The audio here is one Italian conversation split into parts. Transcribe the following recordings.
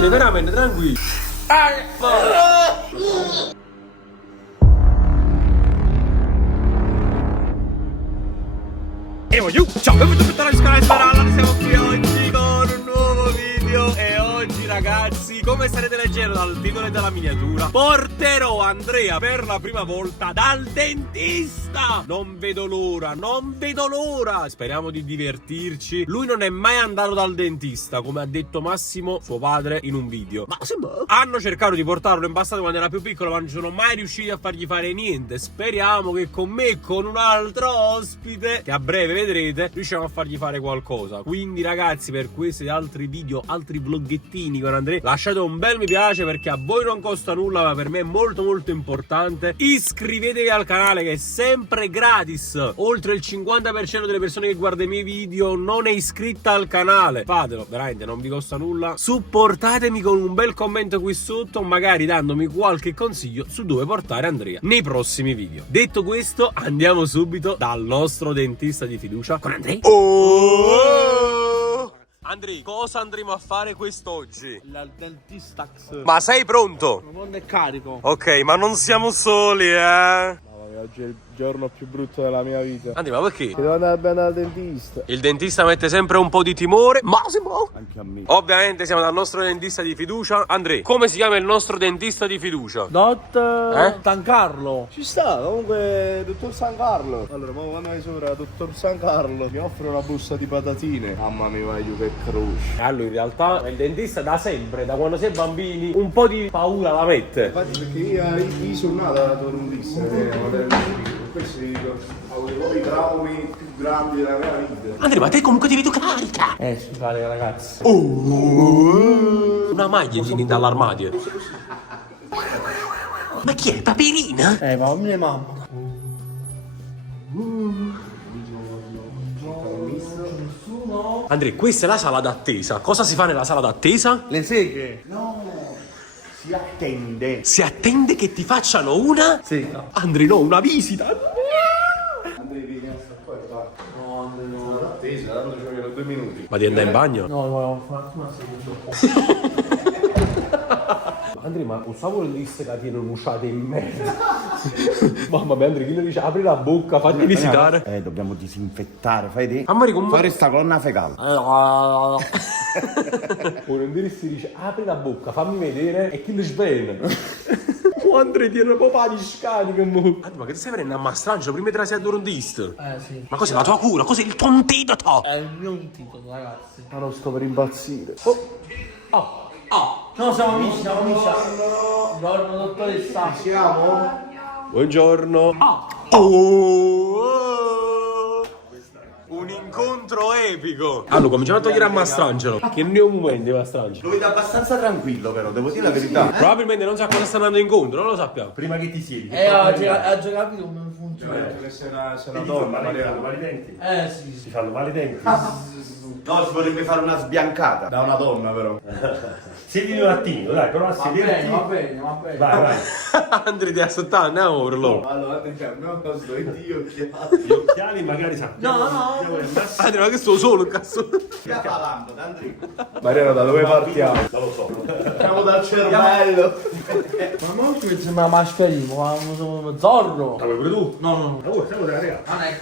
Andrea, veramente tranquillo. Ciao, benvenuti sul canale Smeralda, siamo qui oggi con un nuovo video. E oggi ragazzi, come starete leggendo dal titolo e dalla miniatura, porterò Andrea per la prima volta dal dentista. Non vedo l'ora, non vedo l'ora. Speriamo di divertirci. Lui non è mai andato dal dentista, come ha detto Massimo, suo padre, in un video. Ma hanno cercato di portarlo in passato quando era più piccolo, ma non sono mai riusciti a fargli fare niente. Speriamo che con me e con un altro ospite, che a breve vedrete, riusciamo a fargli fare qualcosa. Quindi ragazzi, per questi e altri video, altri vloggettini con Andrea, lasciate un bel mi piace, perché a voi non costa nulla, ma per me è molto molto importante. Iscrivetevi al canale, che è sempre gratis. Oltre il 50% delle persone che guarda i miei video non è iscritta al canale. Fatelo, veramente non vi costa nulla. Supportatemi con un bel commento qui sotto, magari dandomi qualche consiglio su dove portare Andrea nei prossimi video. Detto questo, andiamo subito dal nostro dentista di fiducia con Andrea. Andrea, cosa andremo a fare quest'oggi? Il dentistax. Ma sei pronto? Non è carico. Ok, ma non siamo soli, Oggi è il giorno più brutto della mia vita. Andrea, ma perché? Che devo andare bene al dentista. Il dentista mette sempre un po' di timore. Massimo! Anche a me. Ovviamente siamo dal nostro dentista di fiducia. Andrea, come si chiama il nostro dentista di fiducia? San Carlo. Ci sta, comunque, dottor San Carlo. Allora, ma quando vai sopra, dottor San Carlo, mi offre una busta di patatine. Mamma mia, voglio che croce. Allora, in realtà il dentista da sempre, da quando si è bambini, un po' di paura la mette. Infatti, perché io sono nato da dentista, questo dico, ho i traumi più grandi della mia vita. Andrea, ma te comunque ti vedo carica. Si fa, ragazzi. Una maglia tieni dall'armadio. Ma chi è? Paperina? Ma mia mamma. Andrea, questa è la sala d'attesa. Cosa si fa nella sala d'attesa? Le seghe? No, si attende. Si attende che ti facciano una? Sì. Andrea, no, una visita. Andrea, vieni a stare qua e va. No, Andrea, no. Attesa, tanto ci vogliono 2 minuti. Ma di andare in bagno? No, volevo fare una seconda. Andrea, ma un sapore di che non usciate in merda. Mamma mia, Andrea, chi le dice? Apri la bocca, fatti visitare. Dobbiamo disinfettare, fai te. Amore, comunque... Fare sta colonna fecale. Poi non si dice, apri la bocca, fammi vedere, e chi le svena. Oh, Andrea, tiene proprio di scarica, mo. Ma che ti stai venendo a mastrangio prima di trasare al dentista? Sì. Ma cos'è la tua cura? Cos'è il tuo antidoto? È il mio titolo, ragazzi. Ma non sto per impazzire. No, siamo amici, siamo amici. Buongiorno, dottoressa. Siamo? Buongiorno. Un incontro epico. Allora, cominciamo a togliere a Mastrangelo. Che ne ho un momento, Mastrangelo. Lo vedo abbastanza tranquillo, però, devo dire la verità. Probabilmente non sa cosa sta andando incontro, non lo sappiamo. Prima che ti siedi. Ha già capito come funziona. Sei una donna, Mariano. Male i denti? Sì. Si fanno male i denti? No, si vorrebbe fare una sbiancata. Da una donna, però. Siediti un attimino, dai, prova a sederti. Va bene. Vai, vai. Andrea, ti assottare, andiamo per loro. Allora, attenzione, no, sto io occhiali. Gli occhiali magari sappiamo. No. Andrea, ma che sto solo, cazzo. Che sta parlando, Andrea? Mariano, da dove partiamo? Non lo so. Siamo dal cervello. Ma molto mi sembra mascherino, ma un zorro. La vuoi pure tu? No. Siamo della raga. Hai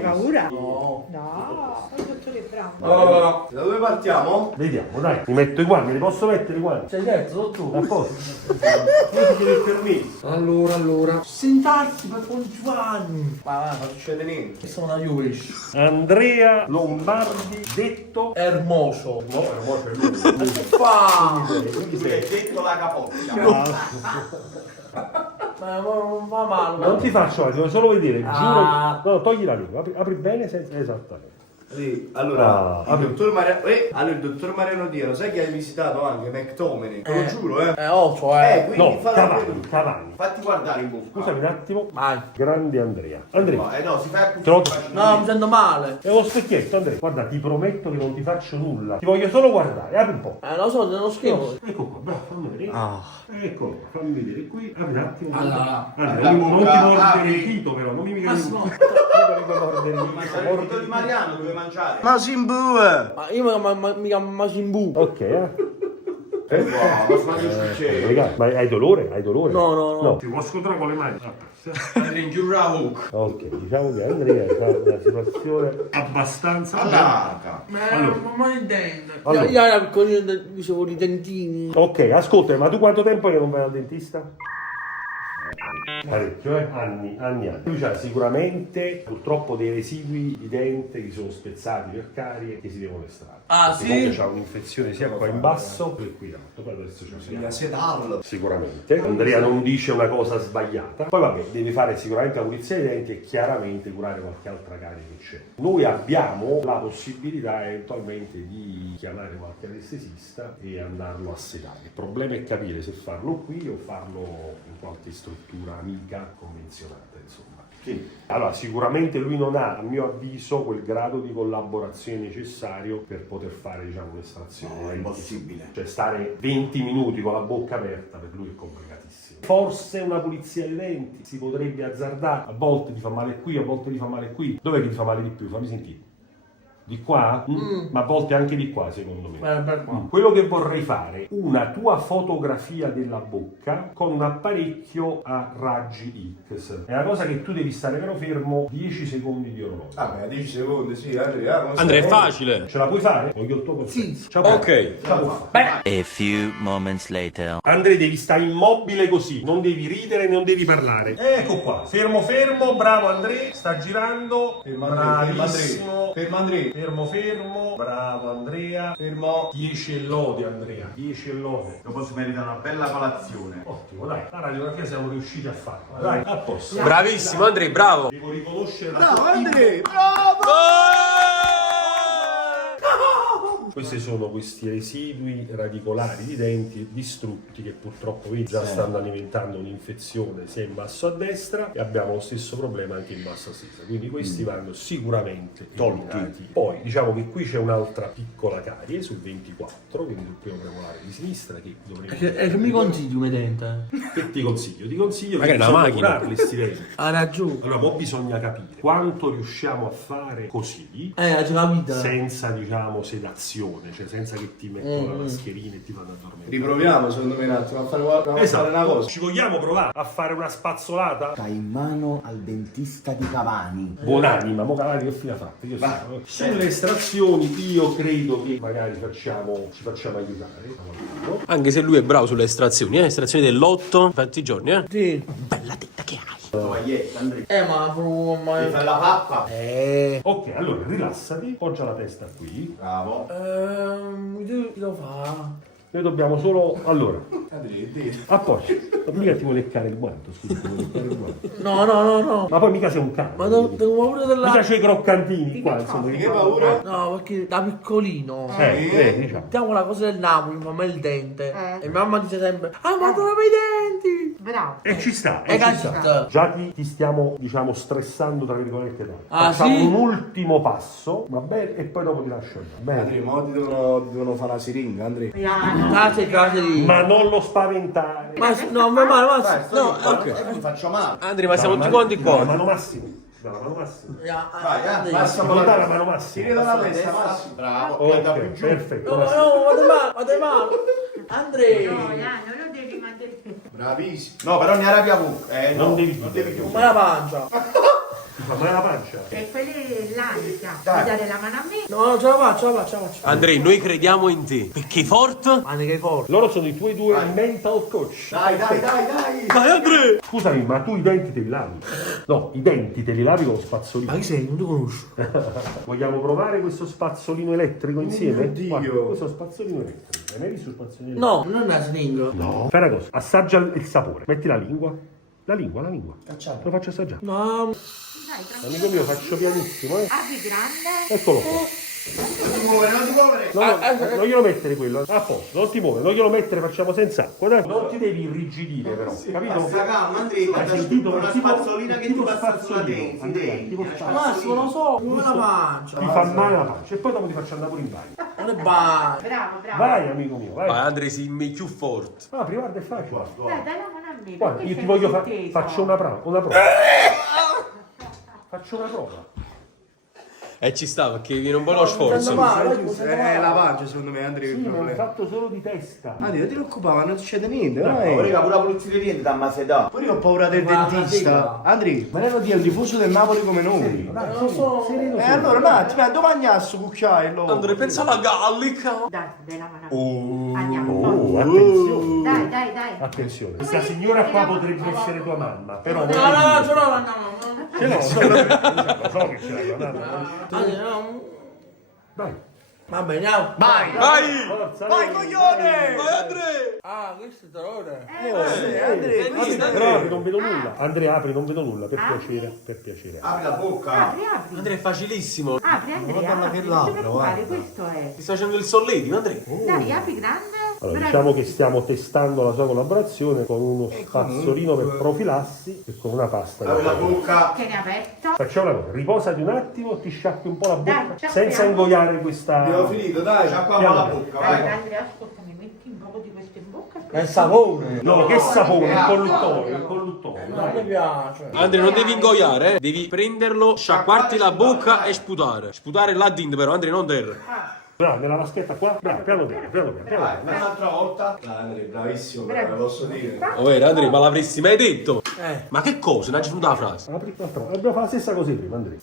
paura? No. No, sono dottore bravo. Allora, Da dove partiamo? Vediamo, dai. Mi metto i guanti, li posso mettere i guanti? sei certo, dottore? A posto. Io ti chiedo il permesso. Allora. Sentarsi per con Giovanni. Ma Non succede niente. che sono una Juve. Andrea Lombardi, detto... Ermoso. No, è un per lui. Fa! Quindi Tu hai sei... detto la capoccia. Ma non fa male. Non ti faccio male, ti devo solo vedere, Ah. giuro. No, togli la lingua, apri bene senza... Esattamente. Sì, allora, Ah, il dottor Mariano Diano, sai che hai visitato anche McTominay? Te lo giuro, Occhio, quindi No, falla Cavani. Fatti guardare in bocca. Scusami un attimo. Vai. Grande Andrea. Andrea, No, si fa te lo... No, mi sento male. È uno specchietto, Andrea. Guarda, ti prometto che non ti faccio nulla. Ti voglio solo guardare, apri un po'. Lo so, nello schermo. Ecco qua, bravo, fammi vedere. Ecco qua, fammi vedere qui. Apri un attimo. Allora. Andrea, non ti mordere il dito però, non mi mica... Massimo. Non mi mordere il Ma dito. sarà il dito di Mariano dove mangiare? Ma Simbue! Ma io mi chiamo Masimbu. Ok, Ma ma hai dolore? Hai dolore? No. Ti può scontrare con le mani? Andrea in giù la hook. Ok, diciamo che Andrea fa una situazione abbastanza... Allora. Ma il dente. Allora. Io era piccolino, dicevo i dentini. Ok, ascolta, ma tu quanto tempo è che non vai al dentista? Parecchio, anni. Lui ha sicuramente purtroppo dei residui di dente che sono spezzati per carie che si devono estrarre. Ah, perché sì? comunque c'ha un'infezione sia qua in basso che qui in alto. Poi adesso ci Bisogna sedarlo. Sicuramente. Andrea non dice una cosa sbagliata. Poi vabbè, deve fare sicuramente la pulizia dei denti e chiaramente curare qualche altra carie che c'è. Noi abbiamo la possibilità eventualmente di chiamare qualche anestesista e andarlo a sedare. Il problema è capire se farlo qui o farlo in qualche struttura amica convenzionata, insomma. Sì. Allora, sicuramente lui non ha, a mio avviso, quel grado di collaborazione necessario per poter fare, diciamo, un'estrazione. No, è impossibile. Cioè, stare 20 minuti con la bocca aperta per lui è complicatissimo. Forse una pulizia dei denti si potrebbe azzardare. A volte ti fa male qui, a volte ti fa male qui. Dov'è che ti fa male di più? Fammi sentire. Di qua? Ma a volte anche di qua, secondo me. Per qua. Quello che vorrei fare, una tua fotografia della bocca con un apparecchio a raggi X. È una cosa che tu devi stare però fermo 10 secondi di orologio. Ah, beh, 10 secondi, sì, Andrea. Andrea, è facile. Ce la puoi fare? Voglio il tuo consenso. Sì. Ce la puoi Ok. fare? A few moments later. Andrea, devi stare immobile così, non devi ridere, non devi parlare. Ecco qua, fermo, bravo Andrea, sta girando. Bravissimo. Fermo Andrea. Fermo, bravo Andrea. Fermo. 10 e lode Andrea, 10 e lode. Dopo si merita una bella colazione. Ottimo, dai, la radiografia siamo riusciti a farla. Dai, a posto. Bravissimo, Andrea, bravo. Devo riconoscere la Bravo tua Andrea. Questi sono questi residui radicolari di denti distrutti che purtroppo vedi già stanno alimentando un'infezione sia in basso a destra e abbiamo lo stesso problema anche in basso a sinistra. Quindi questi vanno sicuramente tolti. Poi diciamo che qui c'è un'altra piccola carie sul 24, quindi sul primo premolare di sinistra che dovremmo... Che mi consigli un dente? Che ti consiglio? Ti consiglio Magari che una bisogna macchina. curarli sti denti. Ha ragione. Allora, poi bisogna capire quanto riusciamo a fare così Hai capito? senza, diciamo, sedazione, cioè senza che ti mettono la mascherina e ti fanno addormentare. Riproviamo secondo me un attimo a fare una cosa. Ci vogliamo provare a fare una spazzolata? Stai in mano al dentista di Cavani. Buonanima, mo Cavani che fine ha fatto? Sulle estrazioni io credo che magari ci facciamo aiutare. Anche se lui è bravo sulle estrazioni, estrazioni dell'8, tanti giorni, Sì. Bella tetta che hai. Andrea. Ma... Mi fai la pappa. Ok, allora rilassati, poggia la testa qui. Bravo. Che lo fa? Noi dobbiamo solo... Allora, Andrea, a posto. Ma mica ti vuoi leccare il guanto, scusa, ti vuoi leccare il guanto. No. Ma poi mica sei un cane. Ma devo paura della... Mica c'è i croccantini qua, insomma. che paura? No, perché da piccolino... Diciamo. Mettiamo la cosa del Napoli, mamma il dente. E mia mamma dice sempre: ah, ma dove i denti? Bravo. E ci sta, E ci sta. cazzo. Già ti stiamo, diciamo, stressando, tra virgolette, tanto. Ah, Facciamo sì? un ultimo passo, va bene? E poi dopo ti lascio andare. Andrea, Bene. ma ti devono fare una siringa, Andrea. Case di... Ma non lo spaventare. no, ma no, Mi faccio male. Andrea, ma siamo tutti quanti La qua. mano massimo. La mano massimo. Vai, Massimo, la dai la mano massimo. Tiri dalla testa, Massimo. Bravo. Ok, Guarda più giù. perfetto. No, Massimo. vado male. Andrea, No, non lo devi mantenere. Bravissimo. No, però ne arrabbia più. Non devi non chiudere. devi chiudere. ma la pancia. Ti fa male la pancia? E quella è l'ansia. Dai. Puoi dare la mano a me? No, ce la faccio. Andrea, noi crediamo in te. Perché forte? Ma che forte. Loro sono i tuoi due mental coach. Dai. Dai, Andrea! Scusami, ma tu i denti te li lavi? No, i denti te li lavi con lo spazzolino. Ma chi sei? Non ti conosco. Vogliamo provare questo spazzolino elettrico insieme? Dio. Guarda, questo spazzolino elettrico. Hai mai visto il spazzolino elettrico? No, non è una siringa. No. Fai una cosa, assaggia il sapore. Metti la lingua. La lingua. Lo faccio assaggiare. No, Dai, tranquillo. Amico mio, faccio pianissimo, Apri grande. Eccolo qua. Non ti muovere. No, non glielo mettere quello. A posto, non ti muove, non glielo mettere, facciamo senza acqua, dai. Non ti devi irrigidire però, capito? Passa calma, Andrea. Hai sentito? Una Tipo- spazzolina che ti tipo passa sulla spazzolino, Andrea, tipo denti. Massimo, lo so, come la pancia. Ti fa male la pancia e poi dopo ti faccio andare pure in bagno. Non è bagno. Bravo. Vai amico mio, vai. Vai, Andrea, sei più forte. Ah, guarda, è facile. Dai, dai la mano a me. Guarda, perché io ti sei voglio così teso? faccio una prova. Faccio una prova. E ci sta perché viene un po' lo sforzo. La pancia secondo me Andrea il Sì, ma ho problema. fatto solo di testa. Andrea, non ti preoccupare, non succede niente, Ma dai. raga, pure la pulizia dei denti da masedà. Pure io ho paura del dentista. Andrea, Mariano Dia è un tifoso del Napoli come noi. Non so. E allora un attimo, dove agnasso cucchiaio? Andrea, pensa alla gallica. Dai, dai la mano. Andiamo. Oh, attenzione. Dai, dai, dai. Attenzione, questa signora qua potrebbe essere tua mamma, però No, no, ce l'ho la mamma. ce l'ho, so che ce l'hai tua mamma. Vai. Va bene, andiamo. Vai! Vai! Forza, Vai coglione! Vai Andrea! Ah, questo è dolore. Andrea, Però apri, non vedo nulla. Andrea, apri, non vedo nulla, per piacere, per piacere. Apri la bocca. Apri, apri. Andrea è facilissimo. Apri, Andrea. Guarda Apri, che non labbra, ti preoccupare, guarda. questo è. Ti sta facendo il solletico, Andrea. Dai, apri grande. Allora, diciamo che stiamo testando la sua collaborazione con uno spazzolino per profilassi e con una pasta. Apri la bocca. Tieni aperto. Facciamo una cosa, riposati un attimo, ti sciacqui un po' la bocca Dai, sciacquiamo. senza ingoiare questa... abbiamo finito, dai. Sciacquiamo la bocca, Dai, vai. Andrea, ascoltami, metti un po' di questo in bocca. È il sapore. No, che sapore, il colluttorio, il colluttorio. Non mi piace. Andrea, non devi ingoiare, eh. Devi prenderlo, sciacquarti la bocca e sputare. Sputare là dentro però, Andrea, non terra. Bravo, nella vaschetta qua, bravo, piano piano, piano piano. Vai, un'altra volta. Dai, Andrea, bravissimo, però, lo posso dire. Oh, Andrea, ma l'avresti mai detto? Ma che cosa? Non c'è venuta la frase. Apri, abbiamo fatto la stessa cosa di prima, Andrea.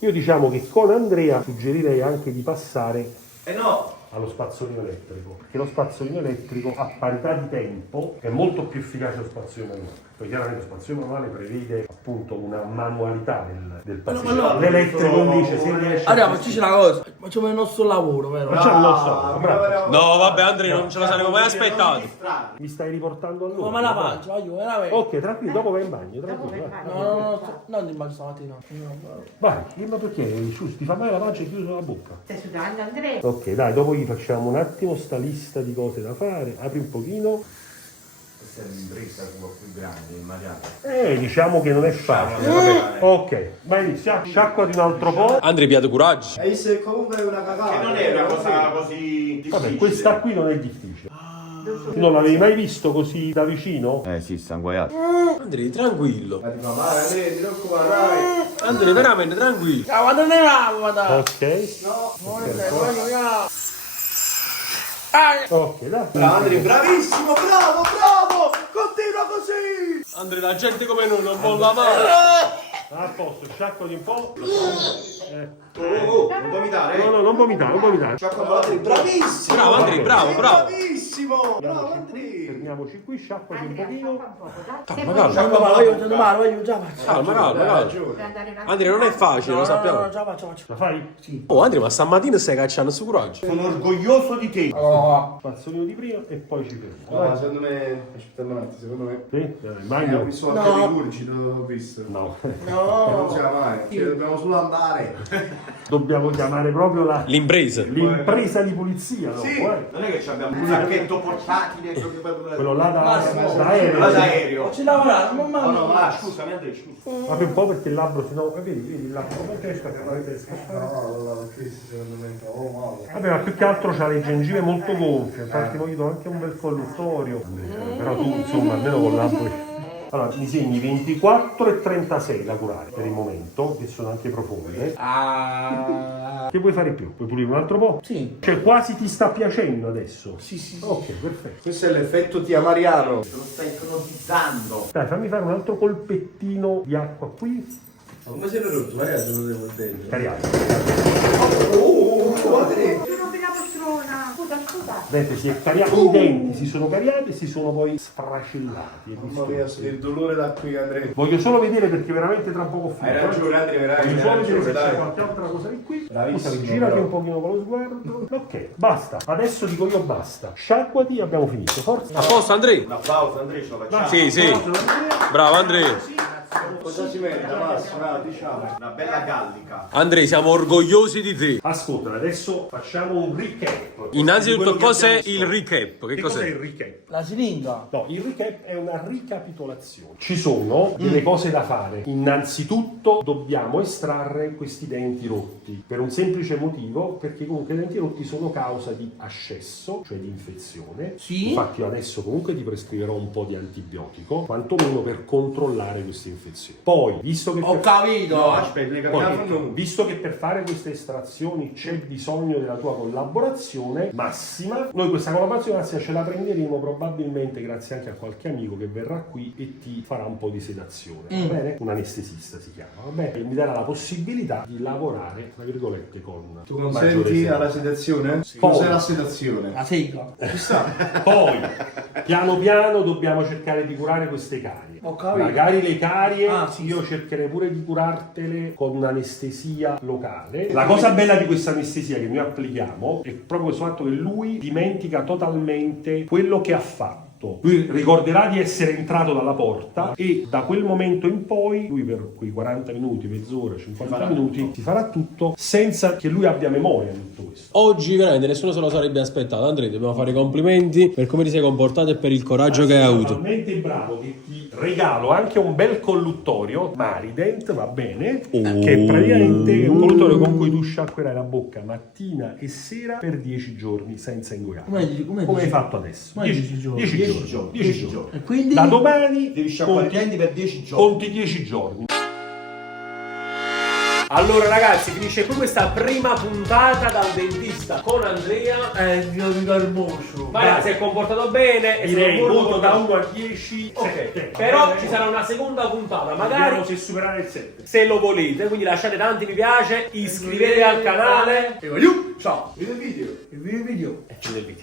Io diciamo che con Andrea suggerirei anche di passare No. allo spazzolino elettrico, perché lo spazzolino elettrico a parità di tempo è molto più efficace dello spazzolino manuale. Poi chiaramente lo spazzolino manuale prevede appunto una manualità del paziente. L'elettrico invece se riesce Allora, facciamoci una cosa. Facciamo il nostro lavoro, vero? facciamo il nostro, bravo. No, vabbè, Andrea, non ce lo saremmo mai aspettati. Mi stai riportando allora? Come la pancia, voglio veramente. Ok, tranquillo, dopo vai in bagno, tranquillo. Vai. No, non ti bagno stamattina. Vai, ma perché? Scusi, ti fa male la pancia e chiuso la bocca. Stai sudando, Andrea? Ok, dai, dopo gli facciamo un attimo sta lista di cose da fare. Apri un pochino. Questa è un'impresa un po' più grande, Mariano. Diciamo che non è facile. Ok, vai lì, sciacquati un altro po'. Andrea, piate coraggio. E se comunque è una cagata. Che non è una cosa così difficile. Vabbè, questa qui non è difficile. Non l'avevi mai visto così da vicino? Sì, sanguaiato. Andrea, tranquillo. Vai, Andrea, ti preoccupare, dai. Andrea, veramente tranquillo. Ciao, quando ne va, guarda. Ok. Ok, dai. Bravo, Andrea, bravissimo, bravo, bravo! Continua così! Andrea, la gente come noi non molla mai. A posto, sciacquati un po'. Non vomitare. No, non vomitare, non vomitare. Andrea, bravissimo! Bravo, Andrea, bravo, bravo. Bravissimo! Bravo, Andrea! Fermiamoci qui, sciacquati un pochino. Calma, calma. Voglio già faccio. Calma, calma, calma. Andrea, non è facile, lo sappiamo. Già faccio. La fai? Sì. Oh, Andrea, ma stamattina stai cacciando su coraggio. Sono orgoglioso di te. Spazzolino di prima e poi ci fermiamo. No, ma Vai. secondo me... Aspetta un attimo, secondo me... Sì, Ho bagno. visto anche i rigurgiti, l'ho visto. No. Non si va mai, ci dobbiamo solo andare. Dobbiamo chiamare proprio L'impresa. l'impresa di pulizia, no? Sì, Guarda. non è che abbiamo un sacchetto portatile. Quello là da Quello aereo. d'aereo. Ci lavorato, mamma No, mia. no, ma scusami, Andrea, scusa. Apri un po' perché il labbro, se no, vedi il labbro come te scappare. No, questo secondo me oh male. Vabbè, ma più che altro c'ha le gengive molto gonfie, infatti poi gli do anche un bel colluttorio. Però tu, insomma, almeno con labbro. Allora, mi segni 24 e 36 da curare per il momento, che sono anche profonde. Che vuoi fare più? Vuoi pulire un altro po'? Sì. Cioè quasi ti sta piacendo adesso? Sì. Ok, perfetto. Questo è l'effetto tia Mariano. Te lo stai ipnotizzando. Dai, fammi fare un altro colpettino di acqua qui. Come se ne rotto, magari ce lo devo dentro. Cariato. Tu rompi la poltrona. Scusa. Vedete, si è cariato i denti, si sono cariati e si sono poi sfracellati. e Mamma mia, distrutti. il dolore da qui, Andrea. Voglio solo vedere perché veramente tra poco finito. Hai ragione, Andrea, Voglio solo vedere se c'è dai. qualche altra cosa di qui. Bravissimo, Scusami, girati però. un pochino con lo sguardo. Ok, basta. Adesso dico io basta. Sciacquati, abbiamo finito. Forza. A posto, Andrea? Un applauso, Andrea, ce lo facciamo. Sì, sì. Bravo, Andrea. Cosa si merita, Massimo? Diciamo. Una bella gallica. Andrea, siamo orgogliosi di te. Ascolta, adesso facciamo un recap. Innanzitutto, Di quello che cos'è abbiamo il fatto. recap? Che Che cos'è il cos'è? recap? La siringa. No, il recap è una ricapitolazione. Ci sono delle cose da fare. Innanzitutto dobbiamo estrarre questi denti rotti per un semplice motivo, perché comunque i denti rotti sono causa di ascesso, cioè di infezione. Sì. Infatti io adesso comunque ti prescriverò un po' di antibiotico, quantomeno per controllare queste infezioni. Poi, visto che Ho capito. No, aspetta, ne poi, capiamo. visto che per fare queste estrazioni c'è bisogno della tua collaborazione massima, noi questa collaborazione massima ce la prenderemo probabilmente grazie anche a qualche amico che verrà qui e ti farà un po' di sedazione, va bene? Un anestesista si chiama, va bene? E mi darà la possibilità di lavorare, tra virgolette, con Tu maggiore consenti serenità. alla sedazione? Poi- Cos'è la sedazione? La sigla. Ci sta. Poi, piano piano dobbiamo cercare di curare queste carie. Ho capito. Magari le carie Ah, sì, io cercherei pure di curartele con un'anestesia locale. La cosa bella di questa anestesia che noi applichiamo è proprio questo fatto che lui dimentica totalmente quello che ha fatto. Lui ricorderà di essere entrato dalla porta e da quel momento in poi lui per quei 40 minuti, mezz'ora, 50 minuti si farà tutto senza che lui abbia memoria di tutto questo. Oggi veramente nessuno se lo sarebbe aspettato. Andrea, dobbiamo fare i complimenti per come ti sei comportato e per il coraggio che hai avuto. Talmente bravo che ti regalo anche un bel colluttorio Marident, va bene? Che praticamente è un colluttorio con cui tu sciacquerai la bocca mattina e sera per 10 giorni senza ingoiare. Come hai fatto adesso? Come 10 giorni? 10 giorni. 10 giorni. E quindi? Da domani Devi sciacquare i conti, denti per 10 giorni. conti 10 giorni. Allora ragazzi, finisce qui questa prima puntata dal dentista con Andrea. Io dico hermoso. Ma si è comportato bene e Direi sono voto molto da 1 a 10. Ok, 7. però ci sarà una seconda puntata, magari Vediamo se superare il 7. se lo volete, quindi lasciate tanti mi piace, iscrivetevi al canale E voglio. Ciao. Vedi il video? Il video. e chiudete il video.